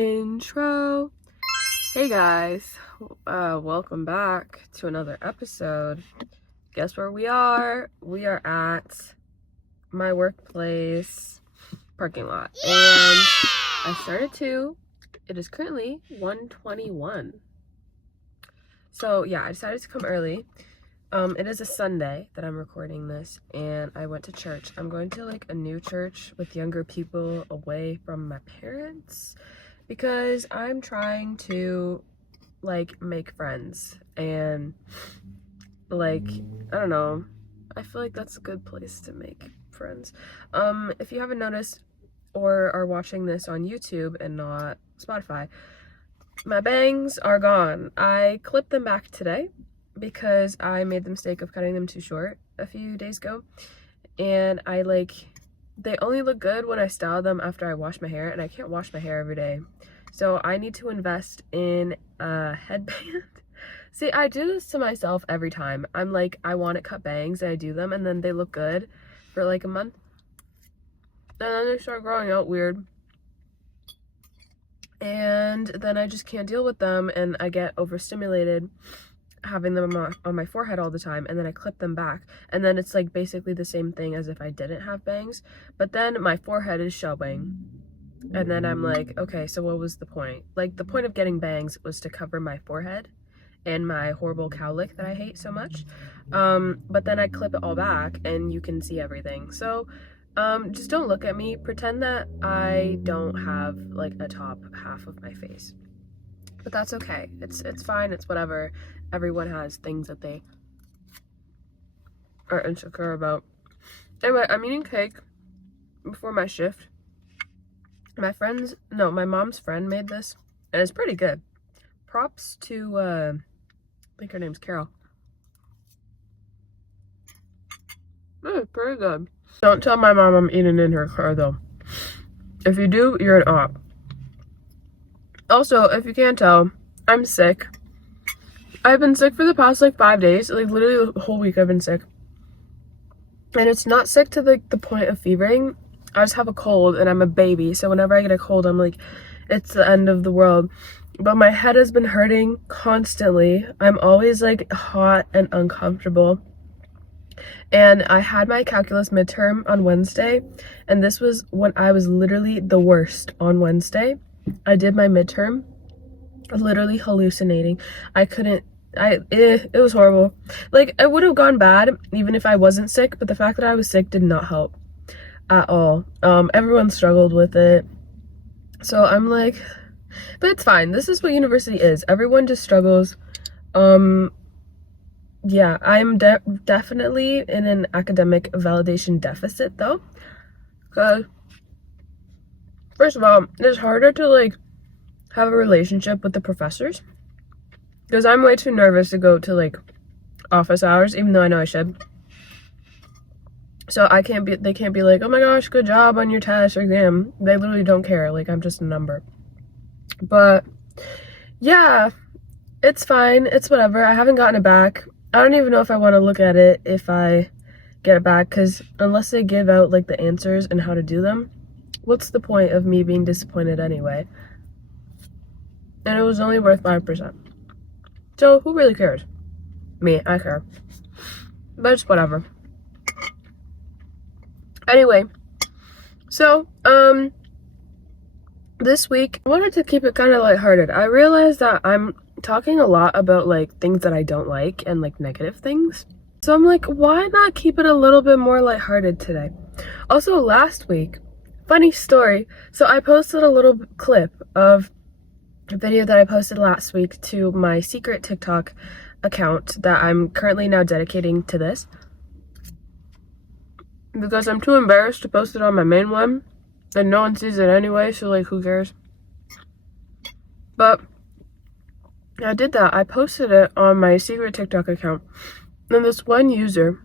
Intro. Hey guys, welcome back to another episode. Guess where we are? We are at my workplace parking lot, and I started to. It is currently 1:21. So yeah, I decided to come early. It is a Sunday that I'm recording this, and I went to church. I'm going to like a new church with younger people away from my parents because I'm trying to like make friends, and like I don't know, I feel like that's a good place to make friends. If you haven't noticed or are watching this on YouTube and not Spotify, my bangs are gone. I clipped them back today because I made the mistake of cutting them too short a few days ago, and they only look good when I style them after I wash my hair, and I can't wash my hair every day, so I need to invest in a headband. See, I do this to myself every time. I'm like, I want to cut bangs, and I do them, and then they look good for like a month, and then they start growing out weird, and then I just can't deal with them, and I get overstimulated having them on my forehead all the time, and then I clip them back, and then it's like basically the same thing as if I didn't have bangs, but then my forehead is showing, and then I'm like, okay, so what was the point? Like, the point of getting bangs was to cover my forehead and my horrible cowlick that I hate so much, but then I clip it all back and you can see everything. So just don't look at me, pretend that I don't have like a top half of my face. But that's okay. It's fine. It's whatever. Everyone has things that they are insecure about. Anyway, I'm eating cake before my shift. My mom's friend made this, and it's pretty good. Props to, I think her name's Carol. It's pretty good. Don't tell my mom I'm eating in her car, though. If you do, you're an op. Also, if you can't tell, I'm sick. I've been sick for the past like 5 days. Like literally the whole week I've been sick. And it's not sick to like the point of fevering. I just have a cold, and I'm a baby. So whenever I get a cold, I'm like, it's the end of the world. But my head has been hurting constantly. I'm always like hot and uncomfortable. And I had my calculus midterm on Wednesday. And this was when I was literally the worst on Wednesday. I did my midterm, literally hallucinating. It was horrible. Like, it would have gone bad even if I wasn't sick, but the fact that I was sick did not help at all. Everyone struggled with it. So I'm like, but it's fine. This is what university is. Everyone just struggles. Yeah, I'm definitely in an academic validation deficit though. Because first of all, it's harder to like have a relationship with the professors because I'm way too nervous to go to like office hours, even though I know I should. So they can't be like, oh my gosh, good job on your test or exam. They literally don't care. Like, I'm just a number. But yeah, it's fine. It's whatever. I haven't gotten it back. I don't even know if I want to look at it if I get it back, because unless they give out like the answers and how to do them, what's the point of me being disappointed anyway? And it was only worth 5%. So who really cares? Me, I care. But it's whatever. Anyway, so this week I wanted to keep it kind of lighthearted. I realized that I'm talking a lot about like things that I don't like and like negative things. So I'm like, why not keep it a little bit more lighthearted today? Also, last week, funny story. So I posted a little clip of a video that I posted last week to my secret TikTok account that I'm currently now dedicating to this, because I'm too embarrassed to post it on my main one, and no one sees it anyway, so like, who cares? But I did that. I posted it on my secret TikTok account, and this one user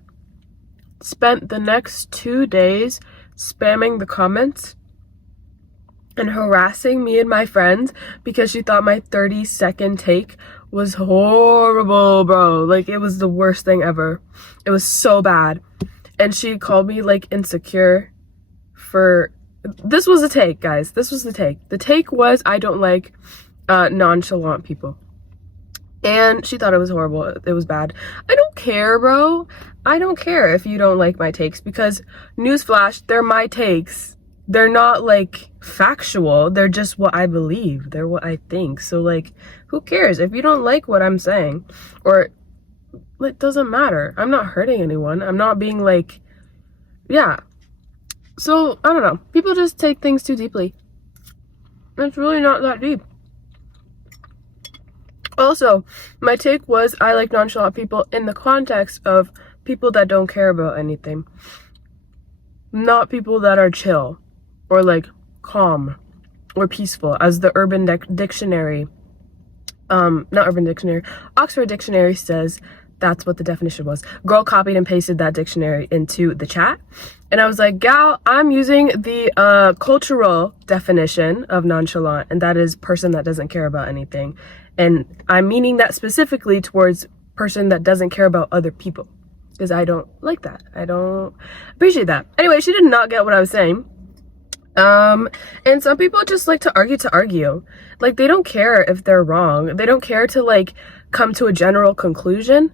spent the next 2 days spamming the comments and harassing me and my friends because she thought my 30-second take was horrible, bro. Like, it was the worst thing ever. It was so bad. And she called me like insecure for this was the take, guys. This was the take. The take was I don't like nonchalant people. And she thought it was horrible. It was bad. I don't care, bro. I don't care if you don't like my takes, because newsflash, they're my takes. They're not like factual. They're just what I believe. They're what I think. So like, who cares if you don't like what I'm saying? Or it doesn't matter. I'm not hurting anyone. I'm not being like, yeah. So I don't know. People just take things too deeply. It's really not that deep. Also, my take was I like nonchalant people in the context of people that don't care about anything. Not people that are chill or like calm or peaceful, as the Dictionary, not Urban Dictionary, Oxford Dictionary says. That's what the definition was. Girl copied and pasted that dictionary into the chat. And I was like, gal, I'm using the cultural definition of nonchalant, and that is person that doesn't care about anything. And I'm meaning that specifically towards person that doesn't care about other people, because I don't like that. I don't appreciate that. Anyway, she did not get what I was saying. And some people just like to argue. Like, they don't care if they're wrong. They don't care to like come to a general conclusion.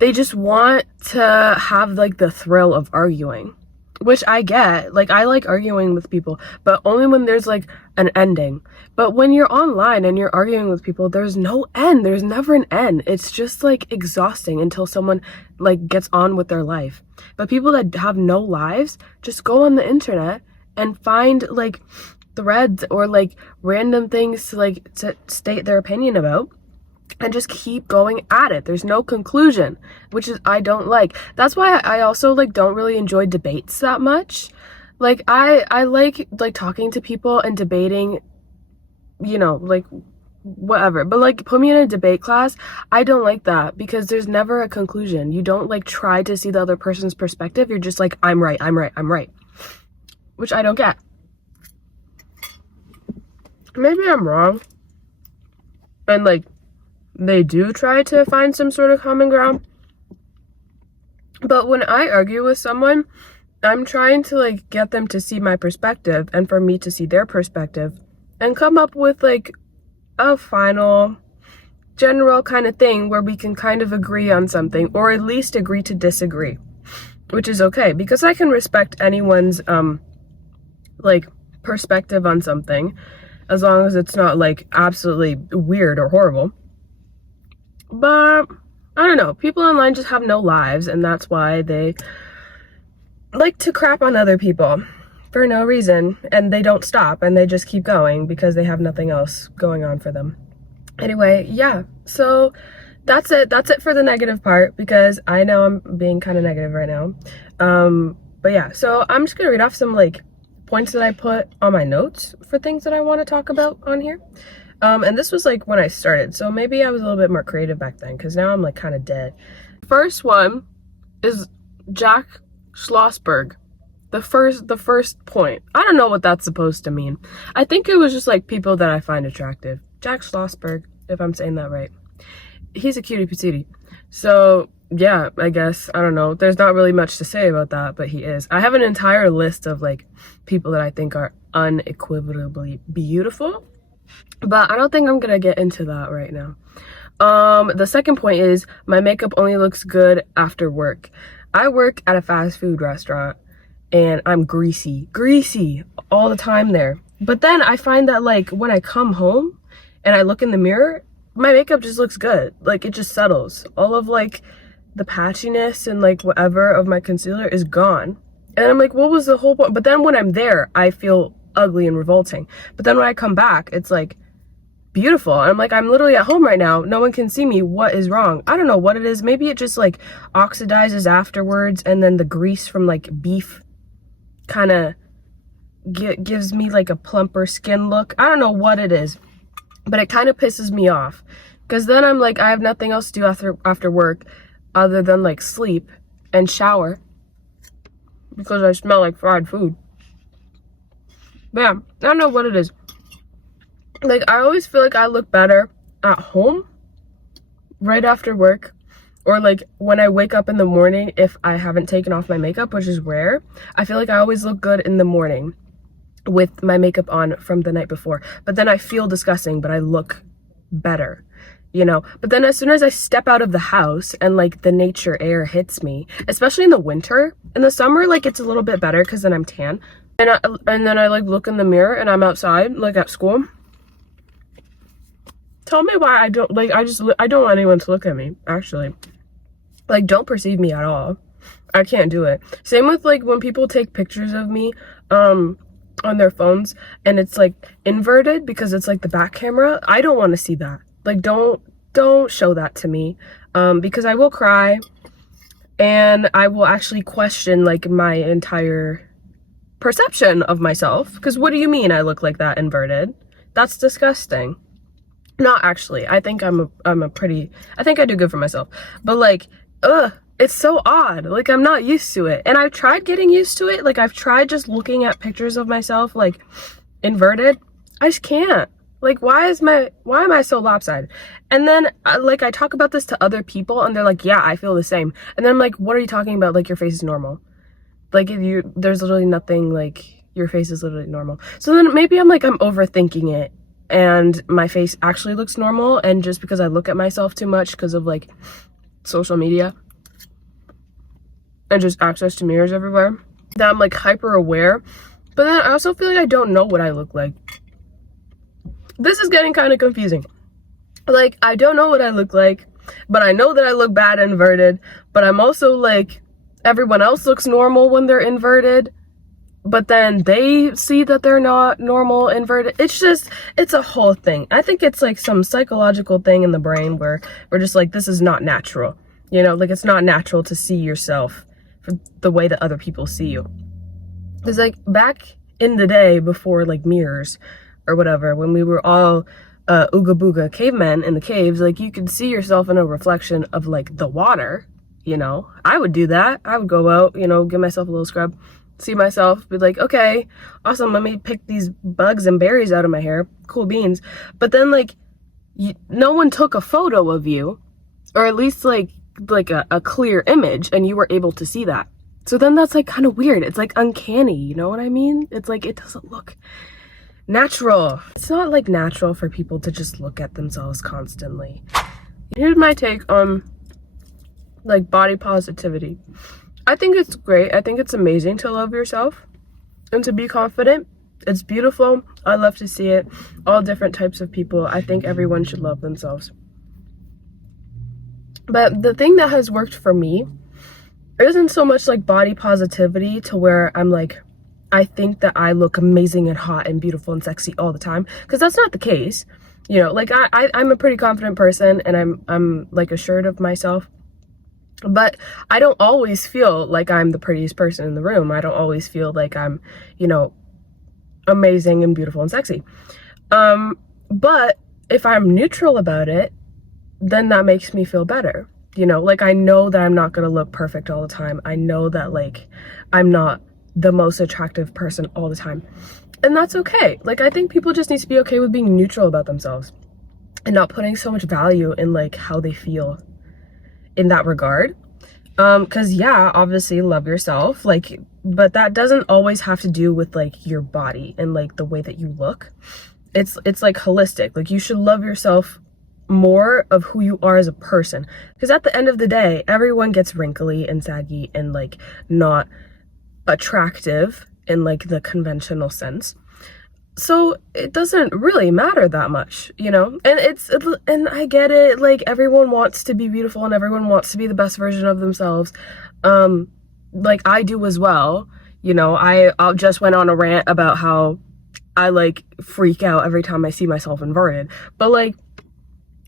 They just want to have like the thrill of arguing, which I get. Like, I like arguing with people, but only when there's like an ending. But when you're online and you're arguing with people, there's no end. There's never an end. It's just like exhausting until someone like gets on with their life. But people that have no lives just go on the internet and find like threads or like random things to like to state their opinion about, and just keep going at it. There's no conclusion, which is I don't like. That's why I also like don't really enjoy debates that much. Like I like talking to people and debating, you know, like whatever. But like put me in a debate class, I don't like that, because there's never a conclusion. You don't like try to see the other person's perspective. You're just like, I'm right, which I don't get. Maybe I'm wrong. And like, they do try to find some sort of common ground. But when I argue with someone, I'm trying to like get them to see my perspective and for me to see their perspective and come up with like a final general kind of thing where we can kind of agree on something, or at least agree to disagree, which is okay, because I can respect anyone's like perspective on something as long as it's not like absolutely weird or horrible. But I don't know, people online just have no lives, and that's why they like to crap on other people for no reason, and they don't stop, and they just keep going because they have nothing else going on for them. Anyway, yeah, so that's it for the negative part, because I know I'm being kind of negative right now. But yeah, so I'm just gonna read off some like points that I put on my notes for things that I want to talk about on here. And this was like when I started, so maybe I was a little bit more creative back then, because now I'm like kind of dead. First one is Jack Schlossberg. The first point. I don't know what that's supposed to mean. I think it was just like people that I find attractive. Jack Schlossberg, if I'm saying that right. He's a cutie patootie. So yeah, I guess, I don't know. There's not really much to say about that, but he is. I have an entire list of like people that I think are unequivocally beautiful, but I don't think I'm gonna get into that right now. The second point is my makeup only looks good after work. I work at a fast food restaurant and I'm greasy all the time there. But then I find that like when I come home and I look in the mirror, my makeup just looks good. Like, it just settles. All of like the patchiness and like whatever of my concealer is gone. And I'm like, what was the whole point? But then when I'm there, I feel ugly and revolting. But then when I come back, it's like beautiful. And I'm like, I'm literally at home right now. No one can see me. What is wrong? I don't know what it is. Maybe it just like oxidizes afterwards, and then the grease from like beef kind of gives me like a plumper skin look. I don't know what it is, but it kind of pisses me off, because then I'm like, I have nothing else to do after work other than like sleep and shower, because I smell like fried food. But yeah, I don't know what it is. Like, I always feel like I look better at home right after work, or like when I wake up in the morning if I haven't taken off my makeup, which is rare. I feel like I always look good in the morning. with my makeup on from the night before, but then I feel disgusting, but I look better, you know. But then as soon as I step out of the house and like the nature air hits me, especially in the winter, in the summer, like it's a little bit better because then I'm tan. And then I like look in the mirror and I'm outside, like at school. Tell me why I don't, like, I don't want anyone to look at me, actually. Like, don't perceive me at all. I can't do it. Same with like when people take pictures of me on their phones and it's like inverted because it's like the back camera. I don't want to see that. Like, don't show that to me, because I will cry and I will actually question like my entire perception of myself. Because what do you mean I look like that inverted? That's disgusting. Not actually. I think I think I do good for myself. But like, it's so odd. Like, I'm not used to it. And I've tried getting used to it. Like, I've tried just looking at pictures of myself like inverted. I just can't. Like, why am I so lopsided? And then like I talk about this to other people and they're like, yeah, I feel the same. And then I'm like, what are you talking about? Like, your face is normal. Like, there's literally nothing, like, your face is literally normal. So then maybe I'm overthinking it and my face actually looks normal, and just because I look at myself too much because of like social media and just access to mirrors everywhere, that I'm like hyper aware. But then I also feel like I don't know what I look like. This is getting kind of confusing. Like, I don't know what I look like, but I know that I look bad inverted, but I'm also like, everyone else looks normal when they're inverted, but then they see that they're not normal inverted. It's a whole thing. I think it's like some psychological thing in the brain where we're just like, this is not natural. You know, like, it's not natural to see yourself for the way that other people see you. Because like back in the day before like mirrors or whatever, when we were all ooga booga cavemen in the caves, like, you could see yourself in a reflection of like the water, you know. I would do that. I would go out, you know, give myself a little scrub, see myself, be like, okay, awesome, let me pick these bugs and berries out of my hair, cool beans. But then like no one took a photo of you, or at least like a clear image, and you were able to see that. So then that's like kind of weird. It's like uncanny, you know what I mean? It's like, it doesn't look natural. It's not like natural for people to just look at themselves constantly. Here's my take on like body positivity. I think it's great. I think it's amazing to love yourself and to be confident. It's beautiful. I love to see it. All different types of people. I think everyone should love themselves. But the thing that has worked for me isn't so much like body positivity to where I'm like, I think that I look amazing and hot and beautiful and sexy all the time, because that's not the case. You know, like I'm a pretty confident person, and I'm like assured of myself. But I don't always feel like I'm the prettiest person in the room. I don't always feel like I'm, you know, amazing and beautiful and sexy. But if I'm neutral about it, then that makes me feel better. You know, like, I know that I'm not gonna look perfect all the time. I know that like I'm not the most attractive person all the time. And that's okay. Like, I think people just need to be okay with being neutral about themselves and not putting so much value in like how they feel in that regard. Because yeah, obviously love yourself, like, but that doesn't always have to do with like your body and like the way that you look. It's like holistic. Like, you should love yourself more of who you are as a person, because at the end of the day, everyone gets wrinkly and saggy and like not attractive in like the conventional sense. So it doesn't really matter that much, you know. And I get it, like, everyone wants to be beautiful and everyone wants to be the best version of themselves. Like, I do as well, you know. I just went on a rant about how I like freak out every time I see myself inverted, but like,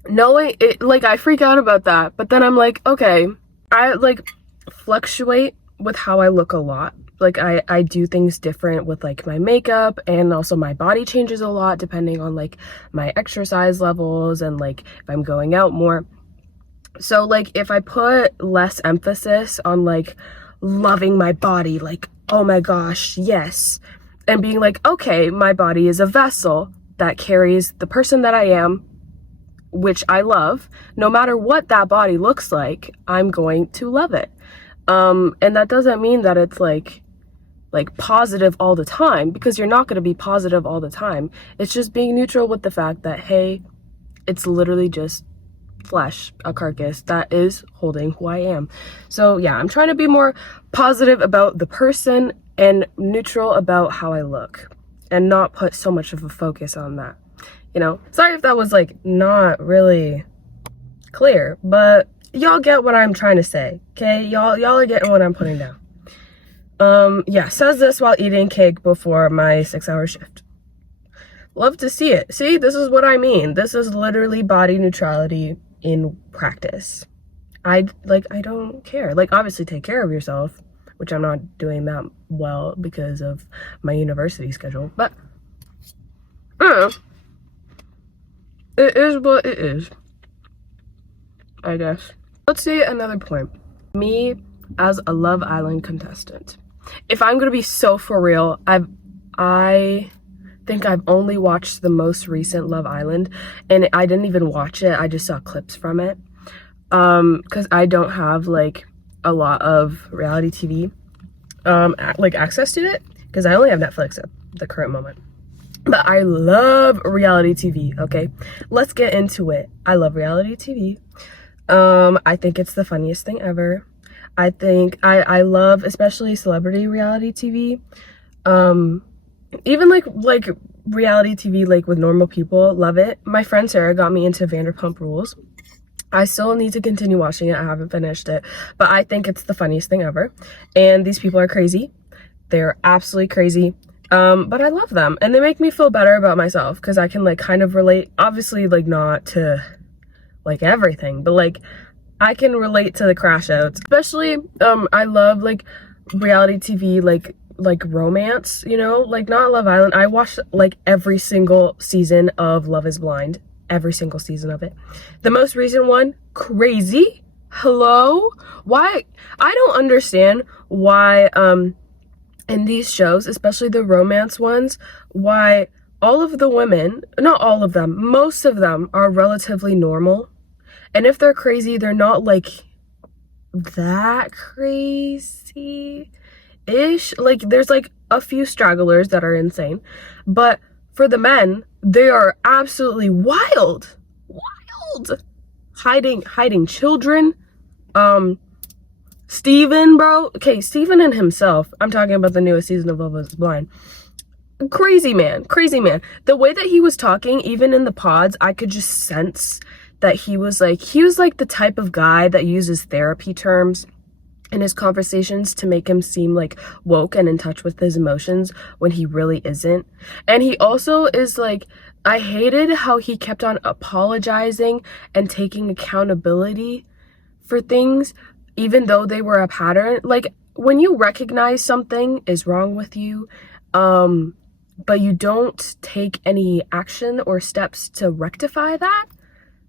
knowing it, like, I freak out about that, but then I'm like, okay, I like fluctuate with how I look a lot. Like, I do things different with like my makeup, and also my body changes a lot depending on like my exercise levels and like if I'm going out more. So like, if I put less emphasis on like loving my body, like, oh my gosh, yes, and being like, okay, my body is a vessel that carries the person that I am, which I love, no matter what that body looks like, I'm going to love it. And that doesn't mean that it's like like positive all the time, because you're not going to be positive all the time. It's just being neutral with the fact that, hey, it's literally just flesh, a carcass that is holding who I am. So yeah, I'm trying to be more positive about the person and neutral about how I look, and not put so much of a focus on that. You know, sorry if that was like not really clear, but y'all get what I'm trying to say, okay? Y'all are getting what I'm putting down. Yeah, says this while eating cake before my 6-hour shift. Love to see it. See, this is what I mean. This is literally body neutrality in practice. I don't care. Like, obviously take care of yourself, which I'm not doing that well because of my university schedule, but it is what it is, I guess. Let's see another point. Me as a Love Island contestant. If I'm gonna be so for real, I think I've only watched the most recent Love Island, and I didn't even watch it. I just saw clips from it. Because I don't have like a lot of reality TV, like access to it, because I only have Netflix at the current moment. But I love reality TV, okay? Let's get into it. I love reality TV. I think it's the funniest thing ever. I think I love especially celebrity reality TV. Even like reality TV like with normal people, love it. My friend Sarah got me into Vanderpump Rules. I still need to continue watching it. I haven't finished it, but I think it's the funniest thing ever. And these people are crazy. They're absolutely crazy. But I love them, and they make me feel better about myself, because I can like kind of relate, obviously like not to like everything, but like I can relate to the crash outs. Especially I love like reality TV, like romance, you know, like not Love Island. I watched like every single season of Love is Blind, every single season of it. The most recent one, crazy. Hello? Why? I don't understand why in these shows, especially the romance ones, why all of the women, not all of them, most of them are relatively normal. And if they're crazy, they're not like that crazy-ish. Like there's like a few stragglers that are insane. But for the men, they are absolutely wild. Wild. Hiding children. Steven, bro. Okay, Steven and himself. I'm talking about the newest season of Love is Blind. Crazy man. Crazy man. The way that he was talking, even in the pods, I could just sense that he was like the type of guy that uses therapy terms in his conversations to make him seem like woke and in touch with his emotions when he really isn't. And he also is like, I hated how he kept on apologizing and taking accountability for things, even though they were a pattern. Like when you recognize something is wrong with you, but you don't take any action or steps to rectify that,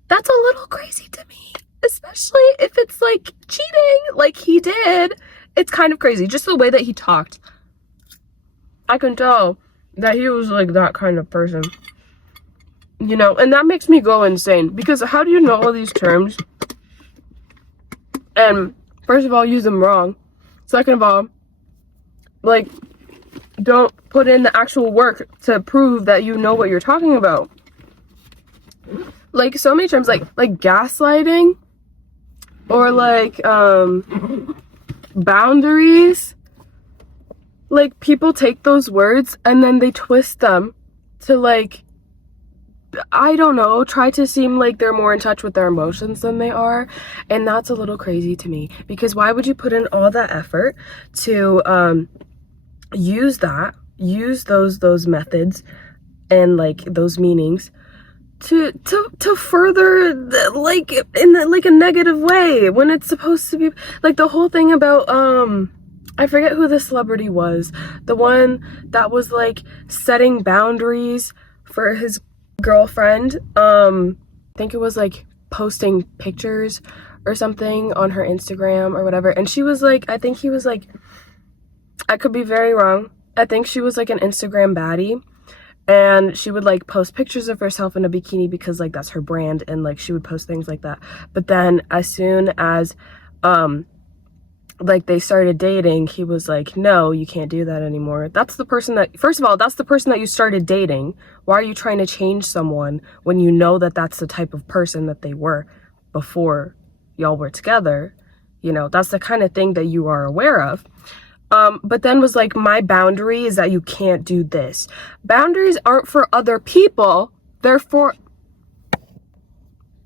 that's a little crazy to me, especially if it's like cheating like he did. It's kind of crazy. Just the way that he talked, I can tell that he was like that kind of person, you know, and that makes me go insane, because how do you know all these terms and first of all use them wrong, second of all like don't put in the actual work to prove that you know what you're talking about? Like so many terms like gaslighting or like boundaries. Like people take those words and then they twist them to like, I don't know, try to seem like they're more in touch with their emotions than they are. And that's a little crazy to me, because why would you put in all that effort to use those methods and like those meanings to further like in like a negative way, when it's supposed to be like the whole thing about I forget who the celebrity was, the one that was like setting boundaries for his girlfriend. I think it was like posting pictures or something on her Instagram or whatever, and she was like, I think he was like, I could be very wrong, I think she was like an Instagram baddie, and she would like post pictures of herself in a bikini because like that's her brand, and like she would post things like that. But then as soon as like they started dating, he was like, no, you can't do that anymore. That's the person that, first of all, that's the person that you started dating. Why are you trying to change someone when you know that that's the type of person that they were before y'all were together? You know, that's the kind of thing that you are aware of. But then was like, my boundary is that you can't do this. Boundaries aren't for other people. They're for,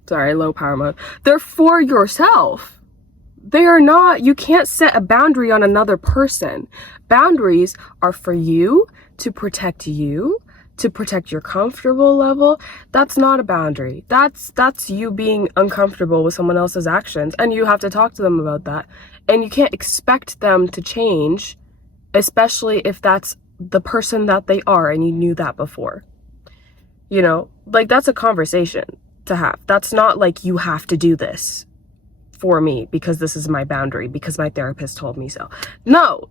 sorry, low power mode. They're for yourself. They are not, you can't set a boundary on another person. Boundaries are for you, to protect your comfortable level. That's not a boundary. That's you being uncomfortable with someone else's actions, and you have to talk to them about that. And you can't expect them to change, especially if that's the person that they are and you knew that before. You know, like that's a conversation to have. That's not like you have to do this for me because this is my boundary, because my therapist told me so. No,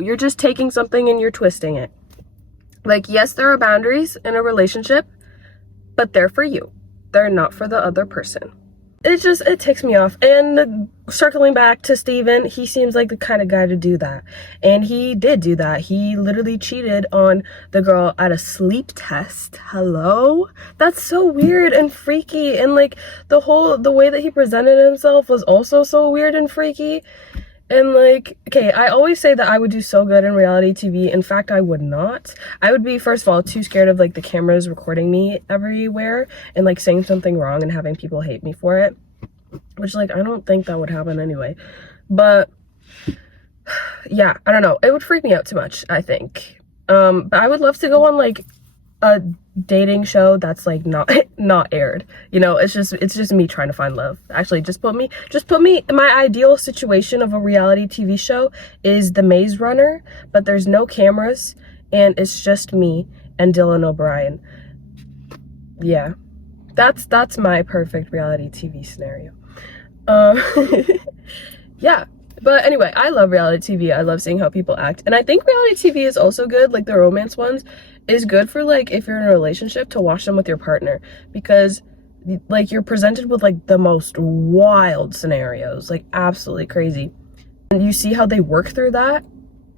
you're just taking something and you're twisting it. Like, yes, there are boundaries in a relationship, but they're for you. They're not for the other person. It takes me off. And circling back to Steven, he seems like the kind of guy to do that. And he did do that. He literally cheated on the girl at a sleep test. Hello? That's so weird and freaky. And like the way that he presented himself was also so weird and freaky. And like, okay, I always say that I would do so good in reality TV. In fact, I would not. I would be, first of all, too scared of like the cameras recording me everywhere and like saying something wrong and having people hate me for it. Which like, I don't think that would happen anyway. But yeah, I don't know. It would freak me out too much, I think. But I would love to go on like a dating show that's like not aired. You know, it's just me trying to find love. Actually, just put me in my ideal situation of a reality TV show is The Maze Runner, but there's no cameras and it's just me and Dylan O'Brien. Yeah. That's my perfect reality TV scenario. Yeah. But anyway, I love reality TV. I love seeing how people act. And I think reality TV is also good, like the romance ones, is good for like if you're in a relationship to watch them with your partner, because like you're presented with like the most wild scenarios, like absolutely crazy. And you see how they work through that,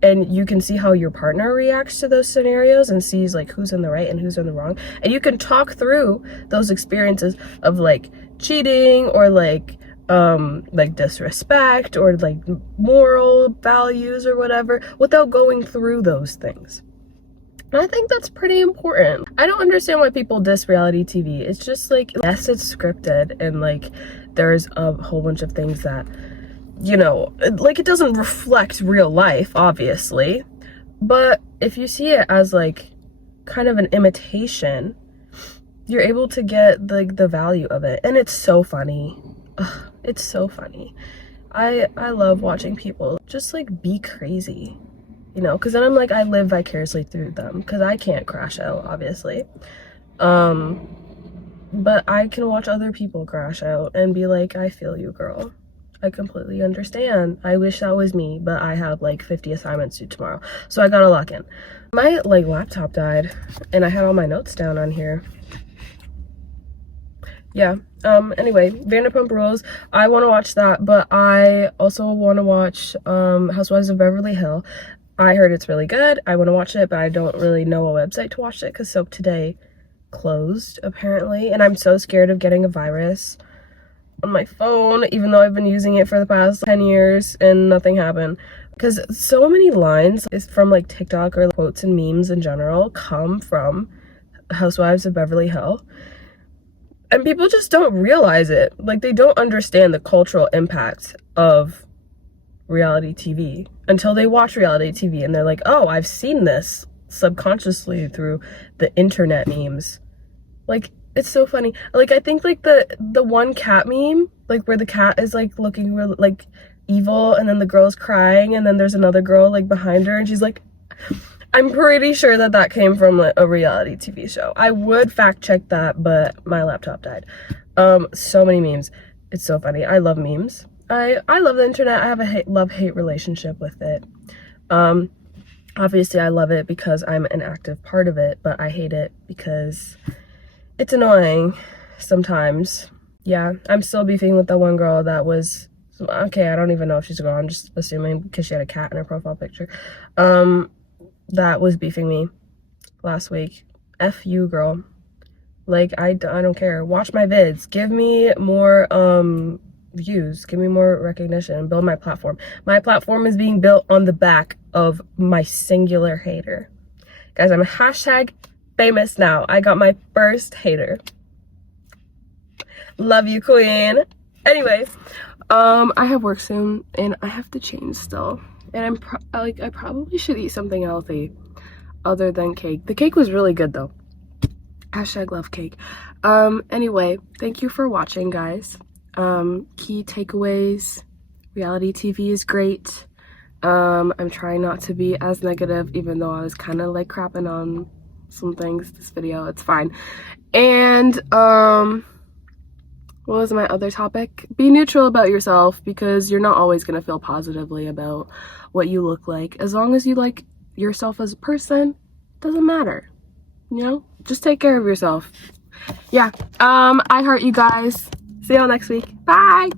and you can see how your partner reacts to those scenarios and sees like who's in the right and who's in the wrong. And you can talk through those experiences of like cheating or like disrespect or like moral values or whatever without going through those things. And I think that's pretty important. I don't understand why people diss reality TV. It's just like, yes, it's scripted and like there's a whole bunch of things that, you know, like it doesn't reflect real life, obviously. But if you see it as like kind of an imitation, you're able to get like the value of it. And it's so funny. Ugh, it's so funny. I love watching people just like be crazy, you know, because then I'm like, I live vicariously through them because I can't crash out, obviously. But I can watch other people crash out and be like, I feel you, girl. I completely understand. I wish that was me, but I have like 50 assignments due tomorrow, so I gotta lock in. My like laptop died and I had all my notes down on here. Yeah. Anyway, Vanderpump Rules. I want to watch that, but I also want to watch Housewives of Beverly Hills. I heard it's really good. I want to watch it, but I don't really know a website to watch it because Soap Today closed apparently, and I'm so scared of getting a virus on my phone, even though I've been using it for the past 10 years and nothing happened. Because so many lines is from like TikTok or quotes and memes in general come from Housewives of Beverly Hills. And people just don't realize it. Like, they don't understand the cultural impact of reality TV until they watch reality TV and they're like, oh, I've seen this subconsciously through the internet memes. Like, it's so funny. Like, I think like the one cat meme, like where the cat is like looking real, like evil, and then the girl's crying, and then there's another girl like behind her and she's like, I'm pretty sure that came from a reality TV show. I would fact check that, but my laptop died. So many memes. It's so funny. I love memes. I love the internet. I have a love-hate relationship with it. Obviously I love it because I'm an active part of it, but I hate it because it's annoying sometimes. Yeah, I'm still beefing with the one girl that was So, okay, I don't even know if she's a girl. I'm just assuming because she had a cat in her profile picture. That was beefing me last week. F you, girl. Like, I don't care. Watch my vids. Give me more views. Give me more recognition. Build my platform. My platform is being built on the back of my singular hater. Guys, I'm hashtag famous now. I got my first hater. Love you, queen. Anyways, I have work soon and I have to change still. And I probably should eat something healthy other than cake. The cake was really good though. Hashtag love cake. Anyway, thank you for watching, guys. Key takeaways. Reality TV is great. I'm trying not to be as negative, even though I was kind of like crapping on some things this video. It's fine. And, what was my other topic? Be neutral about yourself, because you're not always going to feel positively about what you look like. As long as you like yourself as a person, doesn't matter. You know, just take care of yourself. Yeah. I heart you guys. See y'all next week. Bye.